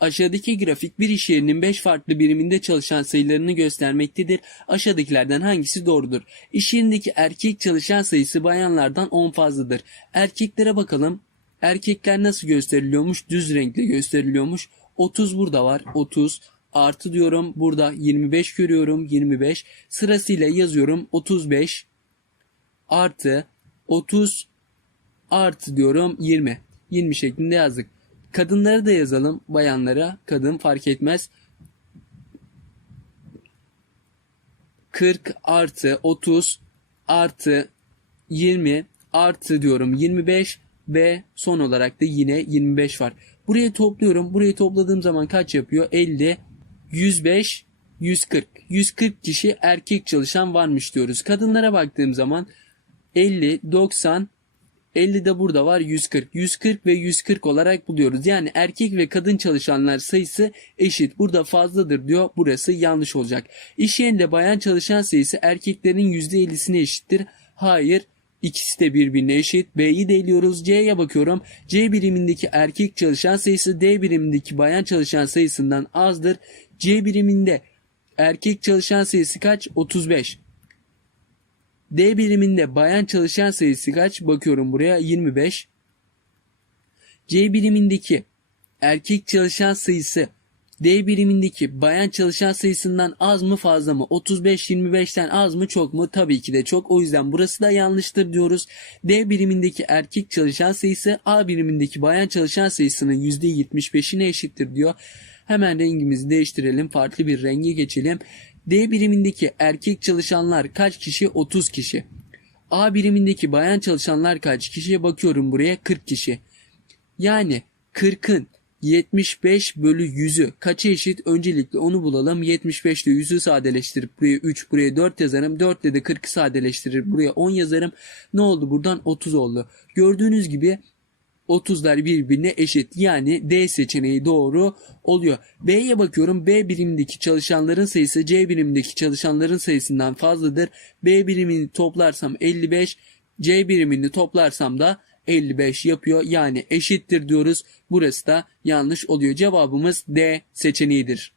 Aşağıdaki grafik bir iş yerinin 5 farklı biriminde çalışan sayılarını göstermektedir. Aşağıdakilerden hangisi doğrudur? İş yerindeki erkek çalışan sayısı bayanlardan 10 fazladır. Erkeklere bakalım. Erkekler nasıl gösteriliyormuş? Düz renkle gösteriliyormuş. 30 burada var. 30 artı diyorum. Burada 25 görüyorum. 25 sırasıyla yazıyorum. 35 artı 30 artı diyorum 20. 20 şeklinde yazdık. Kadınları da yazalım bayanlara. Kadın fark etmez. 40 artı 30 artı 20 artı diyorum 25 ve son olarak da yine 25 var. Burayı topluyorum. Burayı topladığım zaman kaç yapıyor? 50, 105, 140. 140 kişi erkek çalışan varmış diyoruz. Kadınlara baktığım zaman 50, 90, 50 de burada var 140. 140 ve 140 olarak buluyoruz. Yani erkek ve kadın çalışanlar sayısı eşit. Burada fazladır diyor. Burası yanlış olacak. İş yerinde bayan çalışan sayısı erkeklerin %50'sine eşittir. Hayır. İkisi de birbirine eşit. B'yi de eliyoruz. C'ye bakıyorum. C birimindeki erkek çalışan sayısı D birimindeki bayan çalışan sayısından azdır. C biriminde erkek çalışan sayısı kaç? 35. D biriminde bayan çalışan sayısı kaç? Bakıyorum buraya 25. C birimindeki erkek çalışan sayısı D birimindeki bayan çalışan sayısından az mı fazla mı? 35-25'ten az mı çok mu? Tabii ki de çok. O yüzden burası da yanlıştır diyoruz. D birimindeki erkek çalışan sayısı A birimindeki bayan çalışan sayısının %75'ine eşittir diyor. Hemen rengimizi değiştirelim. Farklı bir renge geçelim. D birimindeki erkek çalışanlar kaç kişi? 30 kişi. A birimindeki bayan çalışanlar kaç kişiye bakıyorum buraya 40 kişi. Yani 40'ın 75 bölü 100'ü kaça eşit? Öncelikle onu bulalım. 75 ile 100'ü sadeleştirip buraya 3 buraya 4 yazarım. 4 ile de 40'ı sadeleştirip buraya 10 yazarım. Ne oldu buradan? 30 oldu. Gördüğünüz gibi 30'lar birbirine eşit. Yani D seçeneği doğru oluyor. B'ye bakıyorum. B birimindeki çalışanların sayısı C birimindeki çalışanların sayısından fazladır. B birimini toplarsam 55, C birimini toplarsam da 55 yapıyor. Yani eşittir diyoruz. Burası da yanlış oluyor. Cevabımız D seçeneğidir.